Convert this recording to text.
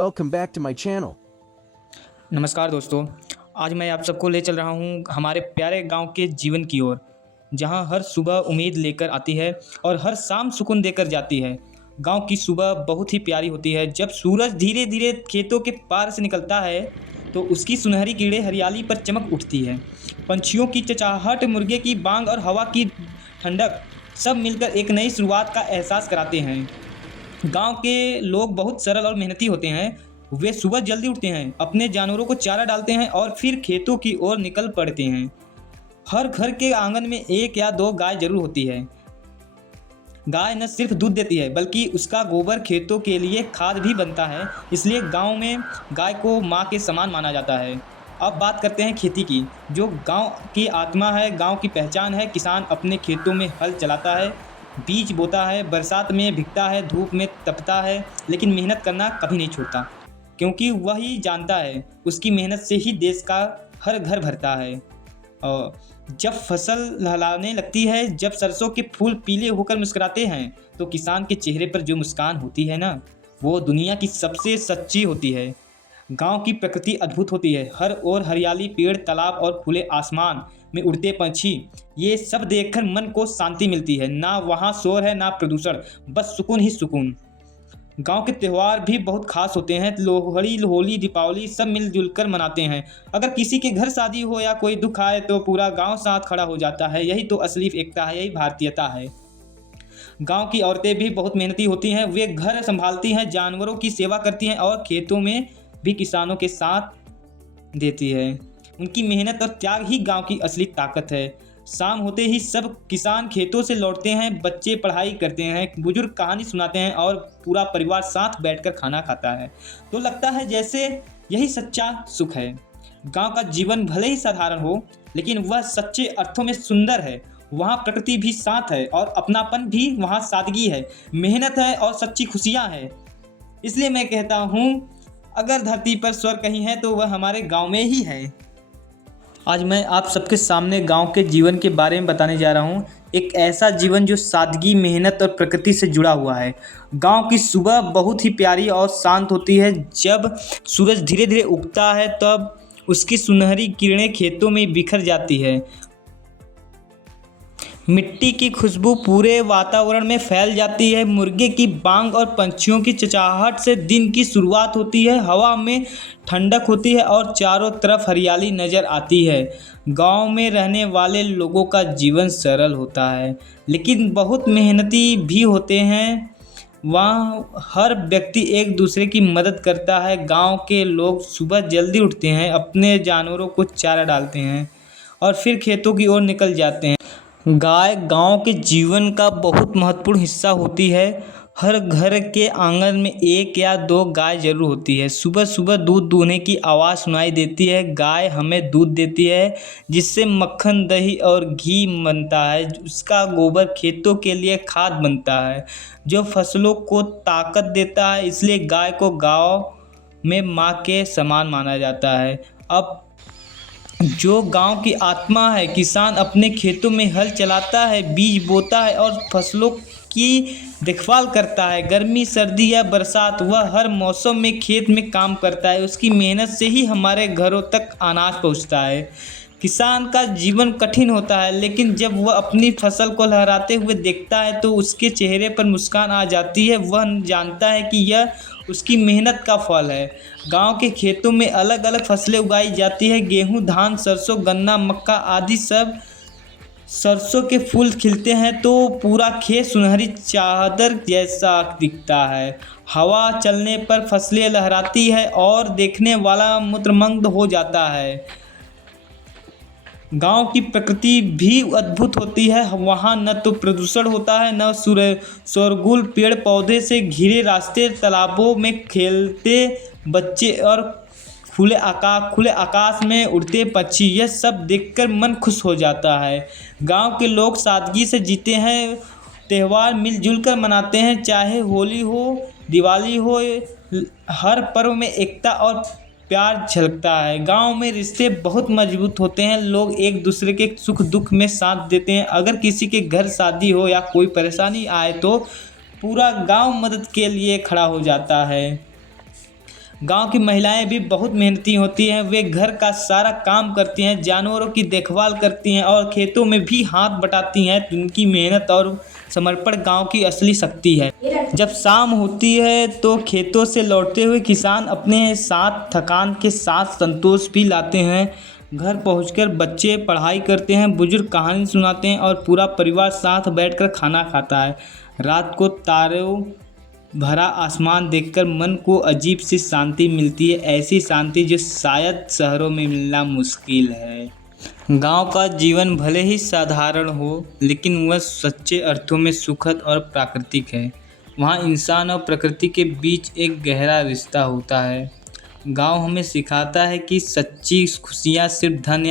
Welcome back to my channel. नमस्कार दोस्तों। आज मैं आप सबको ले चल रहा हूँ हमारे प्यारे गांव के जीवन की ओर, जहां हर सुबह उम्मीद लेकर आती है और हर शाम सुकून देकर जाती है। गांव की सुबह बहुत ही प्यारी होती है। जब सूरज धीरे धीरे खेतों के पार से निकलता है तो उसकी सुनहरी किरणें हरियाली पर चमक उठती है। पंछियों की चहचहाहट, मुर्गे की बांग और हवा की ठंडक सब मिलकर एक नई शुरुआत का एहसास कराते हैं। गांव के लोग बहुत सरल और मेहनती होते हैं। वे सुबह जल्दी उठते हैं, अपने जानवरों को चारा डालते हैं और फिर खेतों की ओर निकल पड़ते हैं। हर घर के आंगन में एक या दो गाय जरूर होती है। गाय न सिर्फ दूध देती है बल्कि उसका गोबर खेतों के लिए खाद भी बनता है। इसलिए गांव में गाय को माँ के समान माना जाता है। अब बात करते हैं खेती की, जो गांव की आत्मा है, गांव की पहचान है। किसान अपने खेतों में हल चलाता है, बीज बोता है, बरसात में भीगता है, धूप में तपता है, लेकिन मेहनत करना कभी नहीं छोड़ता, क्योंकि वही जानता है उसकी मेहनत से ही देश का हर घर भरता है। और जब फसल लहलाने लगती है, जब सरसों के फूल पीले होकर मुस्कुराते हैं, तो किसान के चेहरे पर जो मुस्कान होती है ना, वो दुनिया की सबसे सच्ची होती है। गांव की प्रकृति अद्भुत होती है। हर ओर हरियाली, पेड़, तालाब और खुले आसमान में उड़ते पंछी, ये सब देखकर मन को शांति मिलती है। ना वहाँ शोर है, ना प्रदूषण, बस सुकून ही सुकून। गांव के त्यौहार भी बहुत खास होते हैं। लोहड़ी, होली, दीपावली सब मिलजुल कर मनाते हैं। अगर किसी के घर शादी हो या कोई दुख आए तो पूरा गांव साथ खड़ा हो जाता है। यही तो असली एकता है, यही भारतीयता है। गांव की औरतें भी बहुत मेहनती होती हैं। वे घर संभालती हैं, जानवरों की सेवा करती हैं और खेतों में भी किसानों के साथ देती है। उनकी मेहनत और त्याग ही गांव की असली ताकत है। शाम होते ही सब किसान खेतों से लौटते हैं, बच्चे पढ़ाई करते हैं, बुजुर्ग कहानी सुनाते हैं और पूरा परिवार साथ बैठकर खाना खाता है। तो लगता है जैसे यही सच्चा सुख है। गांव का जीवन भले ही साधारण हो, लेकिन वह सच्चे अर्थों में सुंदर है। वहाँ प्रकृति भी साथ है और अपनापन भी, वहाँ सादगी है, मेहनत है और सच्ची खुशियाँ हैं। इसलिए मैं कहता हूँ, अगर धरती पर स्वर्ग कहीं है तो वह हमारे गांव में ही है। आज मैं आप सबके सामने गांव के जीवन के बारे में बताने जा रहा हूं। एक ऐसा जीवन जो सादगी, मेहनत और प्रकृति से जुड़ा हुआ है। गांव की सुबह बहुत ही प्यारी और शांत होती है। जब सूरज धीरे धीरे उगता है तब उसकी सुनहरी किरणें खेतों में बिखर जाती है। मिट्टी की खुशबू पूरे वातावरण में फैल जाती है। मुर्गे की बांग और पंछियों की चहचहाहट से दिन की शुरुआत होती है। हवा में ठंडक होती है और चारों तरफ हरियाली नज़र आती है। गांव में रहने वाले लोगों का जीवन सरल होता है, लेकिन बहुत मेहनती भी होते हैं। वहाँ हर व्यक्ति एक दूसरे की मदद करता है। गांव के लोग सुबह जल्दी उठते हैं, अपने जानवरों को चारा डालते हैं और फिर खेतों की ओर निकल जाते हैं। गाय गांव के जीवन का बहुत महत्वपूर्ण हिस्सा होती है। हर घर के आंगन में एक या दो गाय जरूर होती है। सुबह सुबह दूध दूहने की आवाज़ सुनाई देती है। गाय हमें दूध देती है, जिससे मक्खन, दही और घी बनता है। उसका गोबर खेतों के लिए खाद बनता है, जो फसलों को ताकत देता है। इसलिए गाय को गांव में माँ के समान माना जाता है। अब जो गांव की आत्मा है, किसान अपने खेतों में हल चलाता है, बीज बोता है और फसलों की देखभाल करता है। गर्मी, सर्दी या बरसात, वह हर मौसम में खेत में काम करता है। उसकी मेहनत से ही हमारे घरों तक अनाज पहुंचता है। किसान का जीवन कठिन होता है, लेकिन जब वह अपनी फसल को लहराते हुए देखता है तो उसके चेहरे पर मुस्कान आ जाती है। वह जानता है कि यह उसकी मेहनत का फल है। गांव के खेतों में अलग अलग फसलें उगाई जाती है। गेहूं, धान, सरसों, गन्ना, मक्का आदि सब। सरसों के फूल खिलते हैं तो पूरा खेत सुनहरी चादर जैसा दिखता है। हवा चलने पर फसलें लहराती है और देखने वाला मंत्रमुग्ध हो जाता है। गांव की प्रकृति भी अद्भुत होती है। वहाँ न तो प्रदूषण होता है, न शोरगुल, पेड़ पौधे से घिरे रास्ते, तालाबों में खेलते बच्चे और खुले आकाश में उड़ते पक्षी। यह सब देखकर मन खुश हो जाता है। गांव के लोग सादगी से जीते हैं, त्यौहार मिलजुल कर मनाते हैं। चाहे होली हो, दिवाली हो, हर पर्व में एकता और प्यार झलकता है। गांव में रिश्ते बहुत मजबूत होते हैं। लोग एक दूसरे के सुख दुख में साथ देते हैं। अगर किसी के घर शादी हो या कोई परेशानी आए तो पूरा गांव मदद के लिए खड़ा हो जाता है। गांव की महिलाएं भी बहुत मेहनती होती हैं। वे घर का सारा काम करती हैं, जानवरों की देखभाल करती हैं और खेतों में भी हाथ बटाती हैं। उनकी मेहनत और समर्पण गांव की असली शक्ति है। जब शाम होती है तो खेतों से लौटते हुए किसान अपने साथ थकान के साथ संतोष भी लाते हैं। घर पहुंचकर बच्चे पढ़ाई करते हैं, बुजुर्ग कहानी सुनाते हैं और पूरा परिवार साथ बैठकर खाना खाता है। रात को तारों भरा आसमान देखकर मन को अजीब सी शांति मिलती है, ऐसी शांति जो शायद शहरों में मिलना मुश्किल है। गांव का जीवन भले ही साधारण हो, लेकिन वह सच्चे अर्थों में सुखद और प्राकृतिक है। वहाँ इंसान और प्रकृति के बीच एक गहरा रिश्ता होता है। गांव हमें सिखाता है कि सच्ची खुशियाँ सिर्फ धन या